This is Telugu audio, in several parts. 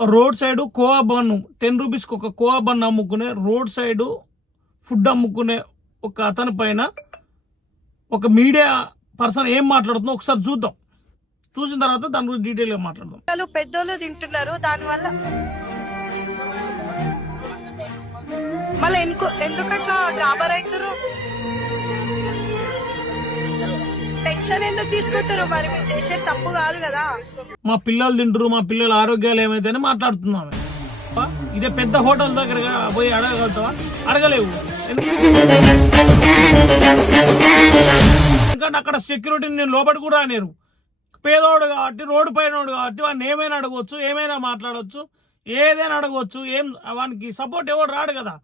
Road side kova bun ten రూపీస్కి ఒక కోవా బన్ అమ్ముకునే రోడ్ సైడ్ ఫుడ్ అమ్ముకునే ఒక అతని పైన ఒక మీడియా పర్సన్ ఏం మాట్లాడుతుందో ఒకసారి చూద్దాం. చూసిన తర్వాత దాని గురించి డీటెయిల్గా మాట్లాడదాం. పెద్దోళ్ళు తింటున్నారు దానివల్ల మళ్ళీ ఎందుకు ఎందుకట్లా జాబర్ అవుతారు టెన్షన్ ఎందుకు తీసుకుంటారు మరి మీరు చేసే తప్పు కాదు కదా. మా పిల్లలు తింటారు మా పిల్లల ఆరోగ్యాలు ఏమైతేనే మాట్లాడుతున్నాం. ఇదే పెద్ద హోటల్ దగ్గర పోయి అడగగలుగుతావా? అడగలేవు. ఎందుకంటే అక్కడ సెక్యూరిటీని నేను లోపలికి కూడా రానేరు పేదోడు కాబట్టి రోడ్డు పైనోడు కాబట్టి వాడిని ఏమైనా అడగవచ్చు ఏమైనా మాట్లాడవచ్చు ఏదైనా అడగవచ్చు ఏం వానికి సపోర్ట్ ఎవడు రాడు కదా.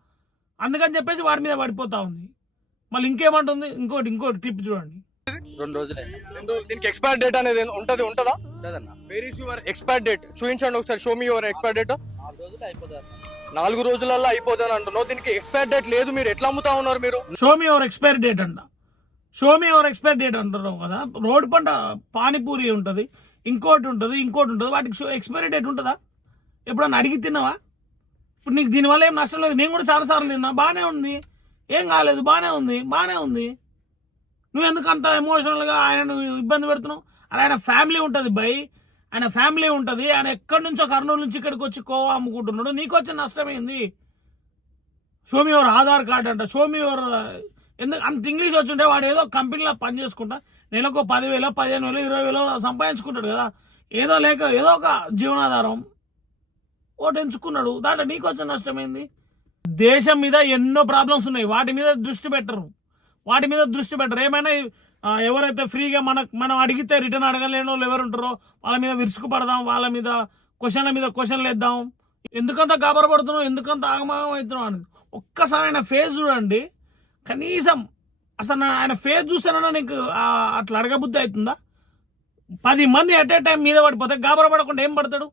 అందుకని చెప్పేసి వాడి మీద పడిపోతా ఉంది. మళ్ళీ ఇంకేమంటుంది? ఇంకోటి ఇంకోటి క్లిప్ చూడండి. రెండు రోజులే. రెండు దీనికి ఎక్స్పైర్ డేట్ అనేది ఉంటది ఉంటదా? ఉంటదన్న. వెరీ యువర్ ఎక్స్పైర్ డేట్ చూపించండి ఒకసారి show me your expire date నాలుగు రోజులు అయిపోతుంది నాలుగు రోజులలో అయిపోతుంది అంటున్నావు. దీనికి ఎక్స్పైర్ డేట్ లేదు మీరు ఎట్లా అమ్ముతా ఉన్నారు మీరు? Show me ever expiry date అంట. Show me ever expiry date అంటారు కదా. రోడ్డు పంట పానీపూరి ఉంటుంది ఇంకోటి ఉంటుంది ఇంకోటి ఉంటుంది. వాటికి షో ఎక్స్పైరీ డేట్ ఉంటుందా? ఎప్పుడన్నా అడిగి తిన్నావా? ఇప్పుడు నీకు దీనివల్ల ఏం నష్టం లేదు. నేను కూడా చాలాసార్లు తిన్నా. బాగానే ఉంది. ఏం కాలేదు. బాగానే ఉంది. బాగానే ఉంది. నువ్వు ఎందుకు అంత ఎమోషనల్గా ఆయన ఇబ్బంది పెడుతున్నావు? అలా ఆయన ఫ్యామిలీ ఉంటుంది బై. ఆయన ఫ్యామిలీ ఉంటుంది. ఆయన ఎక్కడి నుంచో కర్నూలు నుంచి ఇక్కడికి వచ్చి కోవా అమ్ముకుంటున్నాడు. నీకు వచ్చిన నష్టమైంది? Show me me your Aadhaar card అంట. షోమి మీ యువర్ ఎందుకు? అంత ఇంగ్లీష్ వచ్చుంటే వాడు ఏదో కంపెనీలో పని చేసుకుంటా. నెలకు పదివేలో పదిహేను వేలు ఇరవై వేలు సంపాదించుకుంటాడు కదా. ఏదో లేక ఏదో ఒక జీవనాధారం ఓటు ఎంచుకున్నాడు దాంట్లో నీకు వచ్చిన నష్టమైంది? దేశం మీద ఎన్నో ప్రాబ్లమ్స్ ఉన్నాయి. వాటి మీద దృష్టి పెట్టరు. వాటి మీద దృష్టి పెట్టరు. ఏమైనా ఎవరైతే ఫ్రీగా మన మనం అడిగితే రిటర్న్ అడగలేని వాళ్ళు ఎవరు ఉంటారో వాళ్ళ మీద విరుసుకు పడదాం వాళ్ళ మీద క్వశ్చన్ల మీద క్వశ్చన్లు వేద్దాం. ఎందుకంత గాబరపడుతున్నాం ఎందుకంత ఆగమాగం అవుతున్నావు అని. ఒక్కసారి ఆయన ఫేస్ చూడండి. కనీసం అసలు నా- ఆయన ఫేస్ చూసానన్నా నీకు అట్లా అడగబుద్ధి అవుతుందా? పది మంది అట్ ఏ టైం మీద పడిపోతే గాబరపడకుండా ఏం పడతాడు?